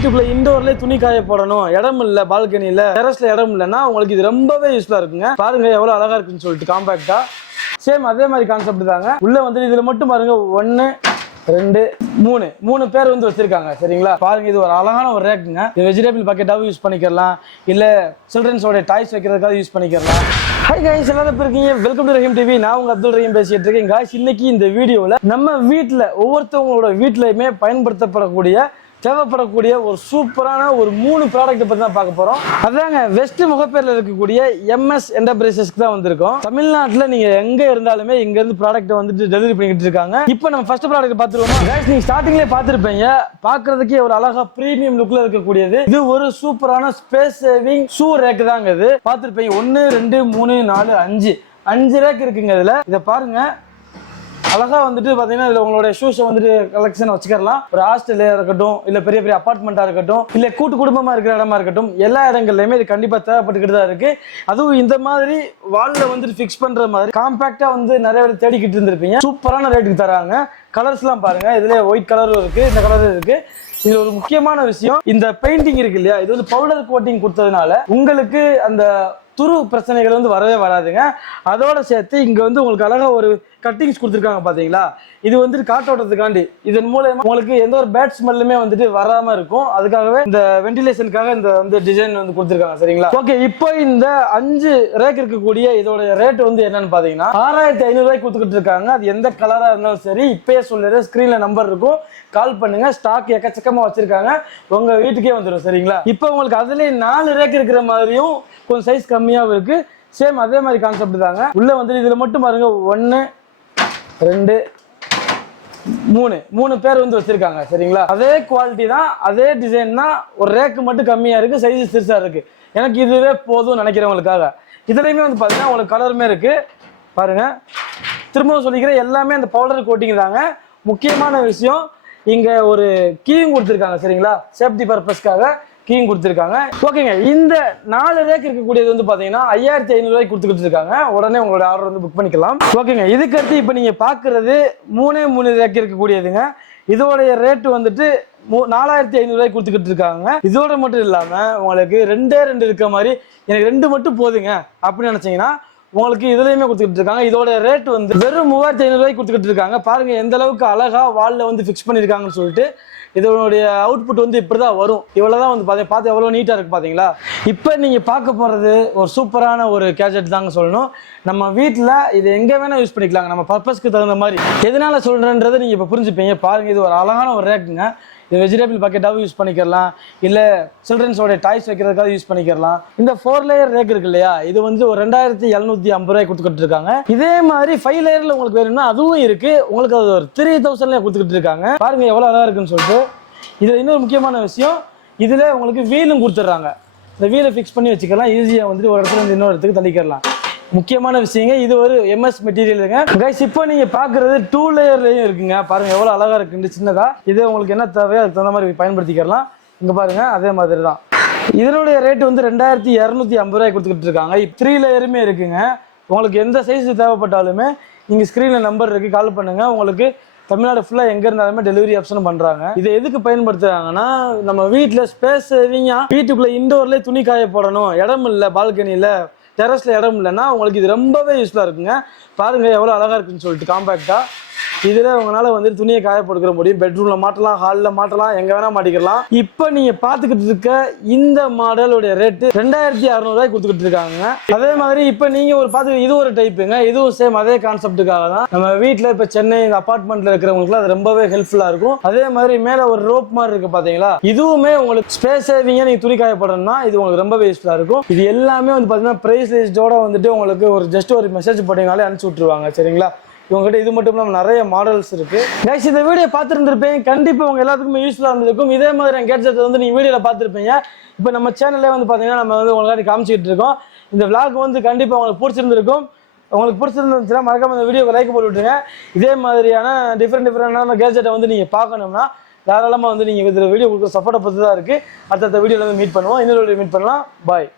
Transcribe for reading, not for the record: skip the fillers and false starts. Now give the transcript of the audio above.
வீட்டுக்குள்ள இண்டோர்லயே துணி காய போடணும், இடம் இல்ல பால்கனில டெரஸ்ல இடம் இல்லைன்னா உங்களுக்கு இது ரொம்பவே யூஸ்ஃபுல்லா இருக்குங்க. பாருங்க எவ்வளவு அழகா இருக்குன்னு சொல்லிட்டு காம்பாக்டா சேம் அதே மாதிரி கான்செப்ட் தாங்க. உள்ள வந்து இதுல மட்டும் பாருங்க 1 2 3 பேர் வந்து வச்சிருக்காங்க சரிங்களா. பாருங்க இது ஒரு அழகான ஒரு ரேக்குங்க. இது வெஜிடபிள் பக்கெட்டாவும் யூஸ் பண்ணிக்கலாம், இல்ல சில்ட்ரன்ஸோட டாய்ஸ் வைக்கிறதுக்காக யூஸ் பண்ணிக்கலாம். ஹாய் காய்ஸ், எல்லாரும் எப்படி இருக்கீங்க? Welcome to Rahim TV. நான் உங்க அப்துல் ரஹீம் பேசிட்டு இருக்கேன் காய்ஸ். இன்னைக்கு இந்த வீடியோல நம்ம வீட்டுல ஒவ்வொருத்தவங்களோட வீட்லயுமே பயன்படுத்தப்படக்கூடிய தேவைப்படக்கூடிய ஒரு சூப்பரான ஒரு 3 ப்ராடக்ட் பத்தி தான் பார்க்க போறோம். அதாங்க வெஸ்ட் முகப்பேர்ல இருக்கக்கூடிய MS என்டர்பிரைசஸ்க்கு தான் வந்திருக்கோம். தமிழ்நாட்டுல நீங்க எங்க இருந்தாலுமே இங்க இருந்து ப்ராடக்ட் வந்துட்டு டெலிவரி பண்ணிட்டு இருக்காங்க. இப்போ நம்ம ஃபர்ஸ்ட் ப்ராடக்ட் பார்த்துருவோமா गाइस? நீங்க ஸ்டார்டிங்லயே பார்த்திருப்பீங்க, பார்க்கிறதுக்கே ஒரு அழகா பிரீமியம் லுக்ல இருக்கக்கூடியது. இது ஒரு சூப்பரான ஸ்பேஸ் சேவிங் ஷூ ரேக் தாங்க. இது பார்த்திருப்பீங்க 1 2 3 4 5 ரேக் இருக்குங்க. இதுல இத பாருங்க, அழகா வந்துட்டு பாத்தீங்கன்னா இதுல உங்களோட ஷூஸை வந்துட்டு கலெக்ஷன் வச்சுக்கலாம். ஒரு ஹாஸ்டல்ல இருக்கட்டும், இல்ல பெரிய பெரிய அபார்ட்மெண்டா இருக்கட்டும், இல்ல கூட்டு குடும்பமா இருக்கிற இடமா இருக்கட்டும், எல்லா இடங்கள்லயுமே இது கண்டிப்பா தேவைப்பட்டுக்கிட்டு தான் இருக்கு. அதுவும் இந்த மாதிரி வால்ல வந்துட்டு ஃபிக்ஸ் பண்ற மாதிரி காம்பாக்டா வந்து நிறைய பேர் தேடிக்கிட்டு இருந்திருப்பீங்க. சூப்பரான ரேட்டுக்கு தராங்க. கலர்ஸ் எல்லாம் பாருங்க, இதுல ஒயிட் கலரும் இருக்கு, இந்த கலரும் இருக்கு. இது ஒரு முக்கியமான விஷயம், இந்த பெயிண்டிங் இருக்கு இல்லையா, இது வந்து பவுடர் கோட்டிங் கொடுத்ததுனால உங்களுக்கு அந்த துரு பிரச்சனைகள் வந்து வரவே வராதுங்க. அதோட சேர்த்து இங்க வந்து உங்களுக்கு அழகா ஒரு கட்டிங்ஸ் கொடுத்துருக்காங்க பாத்தீங்களா. இது வந்து காற்றோட்டத்துக்காண்டி, இதன் மூலமா உங்களுக்கு எந்த ஒரு பேட் ஸ்மெல்லுமே வந்துட்டு வராம இருக்கும். அதுக்காகவே இந்த வென்டிலேஷனுக்காக இந்த வந்து டிசைன் வந்து கொடுத்துருக்காங்க சரிங்களா. ஓகே, இப்போ இந்த 5 ரேக் இருக்கக்கூடிய இதோட ரேட் வந்து என்னன்னு பாத்தீங்கன்னா 6500 ரூபாய்க்கு கொடுத்துக்கிட்டு இருக்காங்க. அது எந்த கலரா இருந்தாலும் சரி, இப்பயே சொல்லிடுறேன், ஸ்கிரீன்ல நம்பர் இருக்கும், கால் பண்ணுங்க. ஸ்டாக் எக்கச்சக்கமா வச்சிருக்காங்க, உங்க வீட்டுக்கே வந்துடும் சரிங்களா. இப்போ உங்களுக்கு அதுலயே 4 ரேக் இருக்கிற மாதிரியும் கொஞ்சம் சைஸ் கம்மியாவும் இருக்கு. சேம் அதே மாதிரி கான்செப்ட் தாங்க. உள்ள வந்து இதுல மட்டும் பாருங்க 1 2 3 பேர் வந்து வச்சிருக்காங்க சரிங்களா. அதே குவாலிட்டி தான், அதே டிசைன் தான், ஒரு ரேக்கு மட்டும் கம்மியா இருக்கு, சைஸ் சிறுசா இருக்கு. எனக்கு இதுவே போதும் நினைக்கிறவங்களுக்காக. இதுலயுமே வந்து பாத்தீங்கன்னா உங்களுக்கு கலருமே இருக்கு பாருங்க. திரும்பவும் சொல்லிக்கிறேன், எல்லாமே அந்த பவுடர் கோட்டிங் தாங்க. முக்கியமான விஷயம், இங்க ஒரு கீயும் கொடுத்துருக்காங்க சரிங்களா, சேஃப்டி பர்பஸ்க்காக கீயும் கொடுத்துருக்காங்க. ஓகேங்க, இந்த 4 ரேக் இருக்கக்கூடியது வந்து பாத்தீங்கன்னா 5500 ரூபாய்க்கு கொடுத்துக்கிட்டு இருக்காங்க. உடனே உங்களோட ஆர்டர் வந்து புக் பண்ணிக்கலாம். ஓகேங்க, இதுக்கு அடுத்து இப்ப நீங்க பாக்குறது 3 ரேக் இருக்கக்கூடியதுங்க. இதோடைய ரேட் வந்துட்டு 4500 ரூபாய்க்கு கொடுத்துக்கிட்டு இருக்காங்க. இதோட மட்டும் இல்லாம உங்களுக்கு 2 இருக்க மாதிரி எனக்கு 2 மட்டும் போதுங்க அப்படின்னு நினைச்சீங்கன்னா உங்களுக்கு இதுலயுமே கொடுத்துக்கிட்டு இருக்காங்க. இதோட ரேட் வந்து வெறும் 3500 ரூபாய்க்கு கொடுத்துக்கிட்டு இருக்காங்க. பாருங்க எந்த அளவுக்கு அழகா வால்ல வந்து ஃபிக்ஸ் பண்ணிருக்காங்கன்னு சொல்லிட்டு. இதனுடைய அவுட்புட் வந்து இப்படிதான் வரும். இவ்வளவுதான் வந்து பார்த்து எவ்வளவு நீட்டா இருக்கு பாத்தீங்களா. இப்ப நீங்க பார்க்க போறது ஒரு சூப்பரான ஒரு கேஜெட் தாங்க சொல்லணும். நம்ம வீட்டுல இது எங்க வேணா யூஸ் பண்ணிக்கலாங்க, நம்ம பர்பஸ்க்கு தகுந்த மாதிரி. எதனால சொல்றேன்றதை நீங்க இப்ப புரிஞ்சுப்பீங்க. பாருங்க, இது ஒரு அழகான ஒரு ரேக்குங்க. இது வெஜிடபிள் பக்கெட்டாவும் யூஸ் பண்ணிக்கலாம், இல்ல சில்ட்ரன்ஸோட டாய்ஸ் வைக்கிறதுக்காக யூஸ் பண்ணிக்கலாம். இந்த 4 லேயர் ரேக் இருக்கு இல்லையா, இது வந்து ஒரு 2750 ரூபாய்க்கு கொடுத்துக்கிட்டு இருக்காங்க. இதே மாதிரி 5 லேயர்ல உங்களுக்கு வேணும்னா அதுவும் இருக்கு. உங்களுக்கு அது ஒரு 3000 கொடுத்துக்கிட்டு இருக்காங்க. பாருங்க எவ்வளவு அழகா இருக்குன்னு சொல்லிட்டு. இதுல இன்னொரு முக்கியமான விஷயம், இதுல உங்களுக்கு வீலும் கொடுத்துட்றாங்க. இந்த வீலை ஃபிக்ஸ் பண்ணி வச்சுக்கலாம், ஈஸியா வந்துட்டு ஒரு இடத்துல இருந்து இன்னொரு இடத்துக்கு தள்ளிக்கலாம். முக்கியமான விஷயங்க, இது ஒரு MS மெட்டீரியலுங்க கைஸ். இப்போ நீங்க பாக்குறது 2 லேயர்லயும் இருக்குங்க. பாருங்க எவ்வளவு அழகா இருக்கு சின்னதா. இது உங்களுக்கு என்ன தேவையோ அதுக்கு தகுந்த மாதிரி பயன்படுத்திக்கலாம். இங்க பாருங்க அதே மாதிரி தான். இதனுடைய ரேட் வந்து 2250 ரூபாய் கொடுத்துக்கிட்டு இருக்காங்க. 3 லேயருமே இருக்குங்க. உங்களுக்கு எந்த சைஸ் தேவைப்பட்டாலுமே இங்க ஸ்கிரீன்ல நம்பர் இருக்கு, கால் பண்ணுங்க. உங்களுக்கு தமிழ்நாடு ஃபுல்லா எங்க இருந்தாலுமே டெலிவரி ஆப்ஷனும் பண்றாங்க. இதை எதுக்கு பயன்படுத்துறாங்கன்னா, நம்ம வீட்டுல ஸ்பேஸ் சேவிங்கா வீட்டுக்குள்ள இண்டோர்லயே துணி காய போடணும், இடம் இல்ல பால்கனில டெரஸ்ல இடம் இல்லைன்னா உங்களுக்கு இது ரொம்பவே யூஸ்ஃபுல்லா இருக்குங்க. பாருங்க எவ்வளவு அழகா இருக்குன்னு சொல்லிட்டு காம்பாக்டா. இதுல உங்களால வந்து துணியை காய போட்டுக்கிற முடியும். பெட்ரூம்ல மாட்டலாம், ஹால்ல மாட்டலாம், எங்க வேணா மாட்டிக்கலாம். இப்ப நீங்க பாத்துக்கிட்டு இருக்க இந்த மாடலுடைய ரேட் 2600 ரூபாய்க்கு கொடுத்துக்கிட்டு இருக்காங்க. அதே மாதிரி இப்ப நீங்க ஒரு பாத்து இது ஒரு டைப்புங்க. இதுவும் சேம் அதே கான்செப்டுக்காக தான். நம்ம வீட்டுல இப்ப சென்னை அபார்ட்மெண்ட்ல இருக்கிறவங்களுக்கு அது ரொம்பவே ஹெல்ப்ஃபுல்லா இருக்கும். அதே மாதிரி மேல ஒரு ரோப் மாதிரி இருக்கு பாத்தீங்களா, இதுவுமே உங்களுக்கு ஸ்பேஸ் சேவிங்கா நீங்க துணி காய போடணும்னா இது உங்களுக்கு ரொம்பவே யூஸ்ஃபுல்லா இருக்கும். இது எல்லாமே வந்து பாத்தீங்கன்னா பிரைஸ் லிஸ்டோட வந்துட்டு உங்களுக்கு ஒரு ஜஸ்ட் ஒரு மெசேஜ் போட்டீங்கனாலே அனுப்பிச்சு விட்டுருவாங்க சரிங்களா. இவங்ககிட்ட இது மட்டும் இல்லாமல் நிறைய மாடல்ஸ் இருக்கு. கைஸ், இந்த வீடியோ பார்த்துருந்துருப்பேன், கண்டிப்பா உங்க எல்லாத்துக்குமே யூஸ்ஃபுல்லா இருந்திருக்கும். இதே மாதிரி கேட்ஜெட் வந்து நீங்க வீடியோல பார்த்துருப்பீங்க. இப்போ நம்ம சேனல்ல வந்து பாத்தீங்கன்னா நம்ம வந்து உங்களுக்காண்டி காமிச்சிட்டு இருக்கோம். இந்த vlog வந்து கண்டிப்பா உங்களுக்கு பிடிச்சிருந்திருக்கும். உங்களுக்கு பிடிச்சிருந்துச்சுன்னா மறக்காம இந்த வீடியோக்கு லைக் போட்டு விட்டுருங்க. இதே மாதிரியான டிஃப்ரெண்டான கேட்ஜெட்டை வந்து நீங்க பார்க்கணும்னா தாராளமா வந்து நீங்க இந்த வீடியோ கொடுக்குற சப்போர்ட்டை பத்தி தான் இருக்கு. அடுத்த வீடியோல வந்து மீட் பண்ணுவோம். இன்னொரு வீடியோ மீட் பண்ணலாம். பாய்.